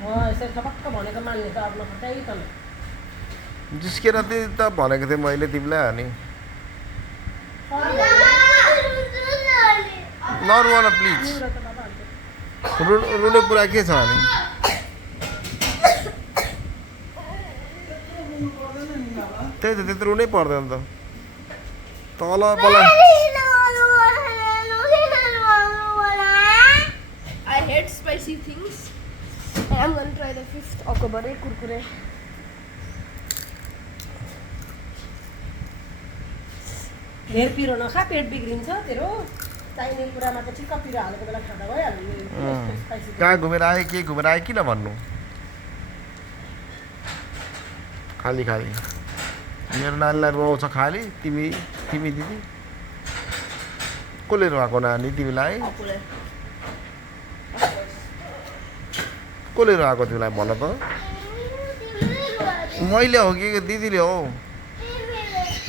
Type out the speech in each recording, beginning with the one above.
यसरी थपक्क भनेको मान्ने त अब नखटाइ त जिस्केर त भनेको थिएँ मैले तिमीलाई अनि नरुवा न प्लिज रुने कुरा के छ अनि त्यही त त्यत्रो रुनै पर्दैन त तल बल I hate spicy things. I'm gonna try the 5th October kurkure. धेर पिरो नखा पेट बिग्रिन्छ तेरो चाहिने कुरामा त ठिक्क पिरो हालेको बेला खाँदा भइहाल्यो कहाँ घुमेर आए के घुमेर आए किन भन्नु खाली खाली मेरो नानीलाई रुवाउँछ खाली तिमी दिदी कसले रुवाएको नानी तिमीलाई कसले रुवाएको तिमीलाई भन त मैले हो कि दिदीले हो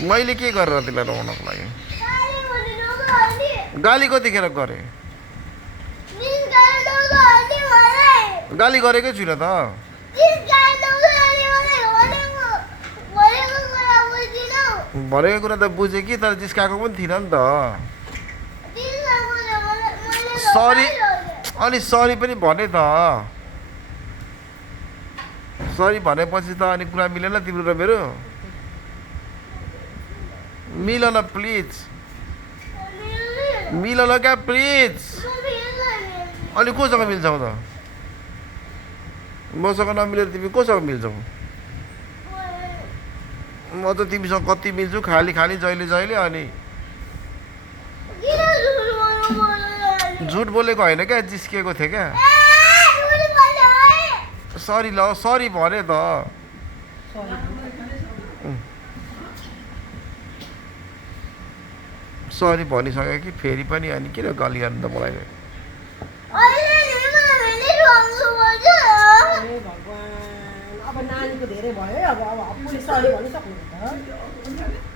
मैले के गरेर तिमीलाई रुवाउनको लागि गाली कतिखेर गरे गाली गरेकै छुइनँ त भनेको कुरा त बुझेँ कि तर जिस्काएको पनि थिइनँ नि त सरी अनि सरी पनि भने त सरी भनेपछि त अनि कुरा मिलेन तिम्रो र मेरो मिल न प्लिज मिल न क्या प्लिज अनि कोसँग मिल्छौ त मसँग नमिलेर तिमी कोसँग मिल्छौ म त तिमीसँग कति मिल्छु खाली खाली जहिले जहिले अनि झुट बोलेको होइन क्या जिस्किएको थिएँ क्या सरी ल सरी भने त सरी भनिसक्यो कि फेरि पनि अनि किन गाली गर्नु त मलाई भगवान् अब नानीको धेरै भयो अब हप्पुले सरी भनिसक्नु त